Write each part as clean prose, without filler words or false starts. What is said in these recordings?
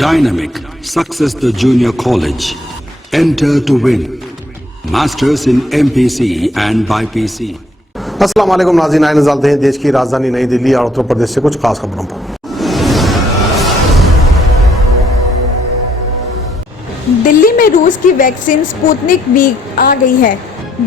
Dynamic Success the Junior College. Enter to win. Masters in MPC and BPC. अस्सलाम वालेकुम नाज़रीन, आइए नज़र डालते हैं देश की राजधानी नई दिल्ली और उत्तर प्रदेश से कुछ खास खबरों पर। दिल्ली में रूस की वैक्सीन स्पुतनिक वी आ गई है।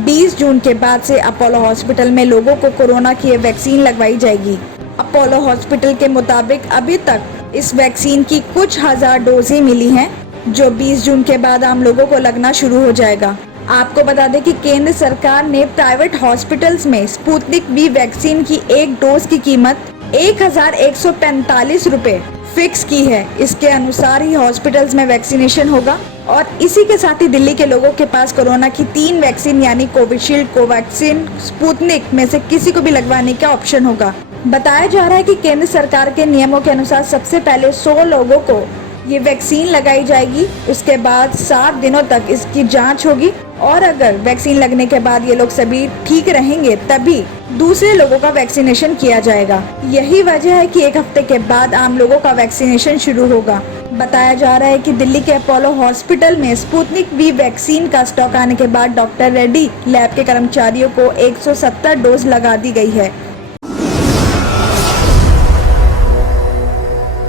20 जून के बाद से अपोलो हॉस्पिटल में लोगों को कोरोना की वैक्सीन लगवाई जाएगी। अपोलो हॉस्पिटल के मुताबिक अभी तक इस वैक्सीन की कुछ हजार डोजें मिली हैं, जो 20 जून के बाद आम लोगों को लगना शुरू हो जाएगा। आपको बता दें कि केंद्र सरकार ने प्राइवेट हॉस्पिटल्स में स्पुतनिक वी वैक्सीन की एक डोज की कीमत 1145 रुपए फिक्स की है। इसके अनुसार ही हॉस्पिटल्स में वैक्सीनेशन होगा और इसी के साथ ही दिल्ली के लोगों के पास कोरोना की 3 वैक्सीन यानी कोविशील्ड, कोवैक्सीन, स्पुतनिक में से किसी को भी लगवाने का ऑप्शन होगा। बताया जा रहा है कि केंद्र सरकार के नियमों के अनुसार सबसे पहले 100 लोगों को ये वैक्सीन लगाई जाएगी। उसके बाद 7 दिनों तक इसकी जांच होगी और अगर वैक्सीन लगने के बाद ये लोग सभी ठीक रहेंगे तभी दूसरे लोगों का वैक्सीनेशन किया जाएगा। यही वजह है कि 1 हफ्ते के बाद आम लोगों का वैक्सीनेशन शुरू होगा। बताया जा रहा है कि दिल्ली के अपोलो हॉस्पिटल में स्पुतनिक वी वैक्सीन का स्टॉक आने के बाद डॉक्टर रेड्डी लैब के कर्मचारियों को 170 डोज लगा दी गई है।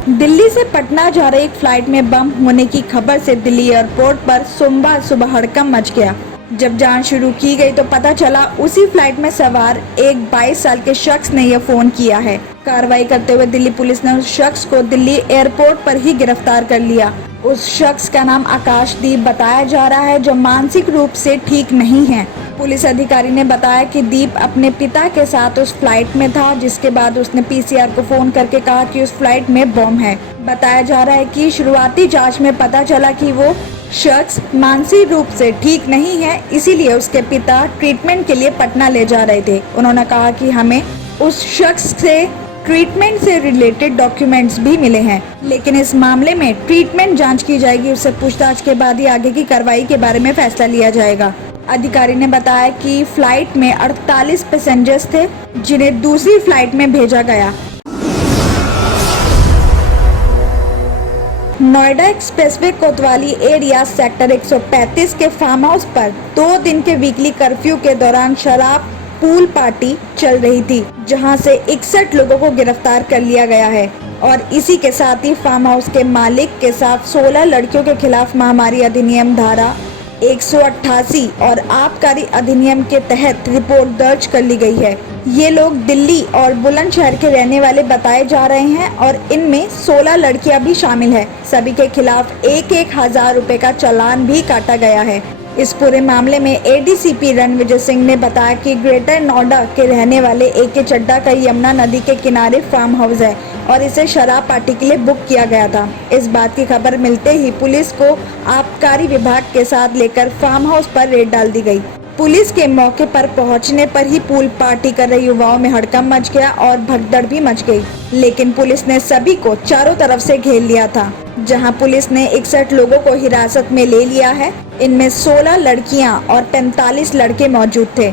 दिल्ली से पटना जा रही एक फ्लाइट में बम होने की खबर से दिल्ली एयरपोर्ट पर सोमवार सुबह हड़कंप मच गया। जब जांच शुरू की गई तो पता चला उसी फ्लाइट में सवार एक 22 साल के शख्स ने यह फोन किया है। कार्रवाई करते हुए दिल्ली पुलिस ने उस शख्स को दिल्ली एयरपोर्ट पर ही गिरफ्तार कर लिया। उस शख्स का नाम आकाशदीप बताया जा रहा है, जो मानसिक रूप से ठीक नहीं है। पुलिस अधिकारी ने बताया कि दीप अपने पिता के साथ उस फ्लाइट में था, जिसके बाद उसने पीसीआर को फोन करके कहा कि उस फ्लाइट में बम है। बताया जा रहा है कि शुरुआती जांच में पता चला कि वो शख्स मानसिक रूप से ठीक नहीं है, इसीलिए उसके पिता ट्रीटमेंट के लिए पटना ले जा रहे थे। उन्होंने कहा कि हमें उस शख्स से ट्रीटमेंट से रिलेटेड डॉक्यूमेंट्स भी मिले हैं, लेकिन इस मामले में ट्रीटमेंट जांच की जाएगी। उससे पूछताछ के बाद ही आगे की कार्रवाई के बारे में फैसला लिया जाएगा। अधिकारी ने बताया कि फ्लाइट में 48 पैसेंजर्स थे, जिन्हें दूसरी फ्लाइट में भेजा गया। नोएडा एक्सप्रेसवे कोतवाली एरिया सेक्टर 135 के फार्म हाउस पर 2 दिन के वीकली कर्फ्यू के दौरान शराब पूल पार्टी चल रही थी, जहां से 61 लोगों को गिरफ्तार कर लिया गया है और इसी के साथ ही फार्म हाउस के मालिक के साथ 16 लड़कियों के खिलाफ महामारी अधिनियम धारा 188 और आबकारी अधिनियम के तहत रिपोर्ट दर्ज कर ली गई है। ये लोग दिल्ली और बुलंदशहर के रहने वाले बताए जा रहे हैं और इनमें 16 लड़कियां भी शामिल है। सभी के खिलाफ 1-1 हजार रुपए का चालान भी काटा गया है। इस पूरे मामले में एडीसीपी रणविजय सिंह ने बताया कि ग्रेटर नोएडा के रहने वाले AK चड्डा का यमुना नदी के किनारे फार्म हाउस है और इसे शराब पार्टी के लिए बुक किया गया था। इस बात की खबर मिलते ही पुलिस को आबकारी विभाग के साथ लेकर फार्म हाउस पर रेड डाल दी गई। पुलिस के मौके पर पहुंचने पर ही पूल पार्टी कर रहे युवाओं में हड़कंप मच गया और भगदड़ भी मच गई, लेकिन पुलिस ने सभी को चारों तरफ से घेर लिया था। जहां पुलिस ने 61 लोगों को हिरासत में ले लिया है। इनमें 16 लड़कियां और 45 लड़के मौजूद थे।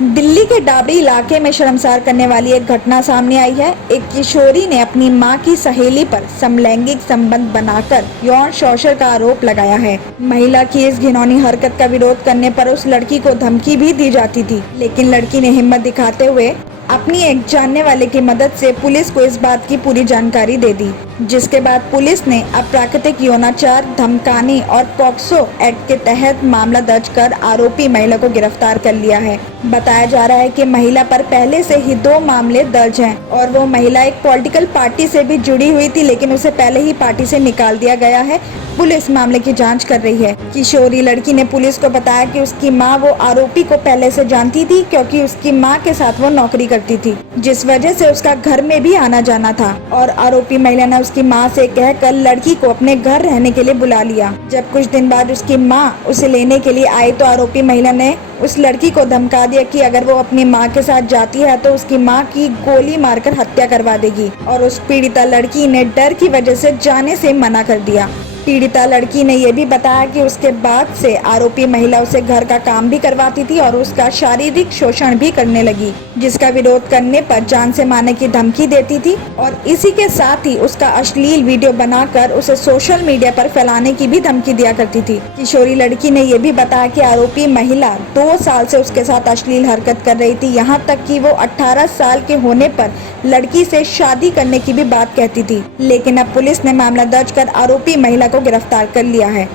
दिल्ली के डाबरी इलाके में शर्मसार करने वाली एक घटना सामने आई है। एक किशोरी ने अपनी मां की सहेली पर समलैंगिक संबंध बनाकर यौन शोषण का आरोप लगाया है। महिला की इस घिनौनी हरकत का विरोध करने पर उस लड़की को धमकी भी दी जाती थी, लेकिन लड़की ने हिम्मत दिखाते हुए अपनी एक जानने वाले की मदद से पुलिस को इस बात की पूरी जानकारी दे दी, जिसके बाद पुलिस ने अप्राकृतिक यौनाचार, धमकाने और पॉक्सो एक्ट के तहत मामला दर्ज कर आरोपी महिला को गिरफ्तार कर लिया है। बताया जा रहा है कि महिला पर पहले से ही 2 मामले दर्ज हैं और वो महिला एक पॉलिटिकल पार्टी से भी जुड़ी हुई थी, लेकिन उसे पहले ही पार्टी से निकाल दिया गया है। पुलिस मामले की जांच कर रही है। किशोरी लड़की ने पुलिस को बताया कि उसकी मां वो आरोपी को पहले से जानती थी, क्योंकि उसकी मां के साथ वो नौकरी करती थी, जिस वजह से उसका घर में भी आना जाना था और आरोपी महिला ने उसकी मां से कहकर लड़की को अपने घर रहने के लिए बुला लिया। जब कुछ दिन बाद उसकी मां उसे लेने के लिए आई तो आरोपी महिला ने उस लड़की को धमका दिया कि अगर वो अपनी मां के साथ जाती है तो उसकी मां की गोली मारकर हत्या करवा देगी और उस पीड़िता लड़की ने डर की वजह से जाने से मना कर दिया। पीड़िता लड़की ने यह भी बताया कि उसके बाद से आरोपी महिला उसे घर का काम भी करवाती थी और उसका शारीरिक शोषण भी करने लगी। जिसका विरोध करने पर जान से मारने की धमकी देती थी और इसी के साथ ही उसका अश्लील वीडियो बनाकर उसे सोशल मीडिया पर फैलाने की भी धमकी दिया करती थी। किशोरी लड़की ने यह भी बताया कि आरोपी महिला 2 साल से उसके साथ अश्लील हरकत कर रही थी, यहाँ तक कि वो 18 साल के होने पर लड़की से शादी करने की भी बात कहती थी। लेकिन अब पुलिस ने मामला दर्ज कर आरोपी महिला को गिरफ्तार कर लिया है।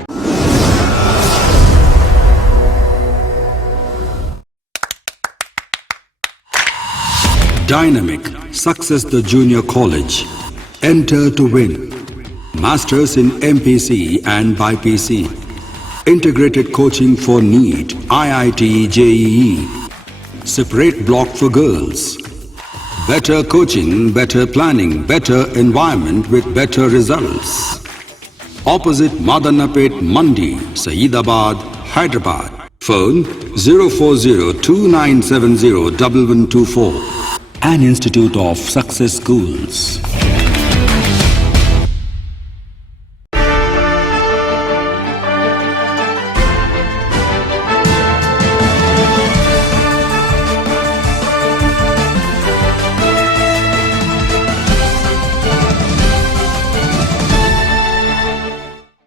Dynamic Success the Junior College. Enter to win. Masters in MPC and BPC. Integrated coaching for NEET, IIT, JEE. Separate block for girls. Better coaching, better planning, better environment with better results. Opposite Madanapet Mandi, Saeedabad, Hyderabad. Phone 04029701124. An Institute of Success Schools.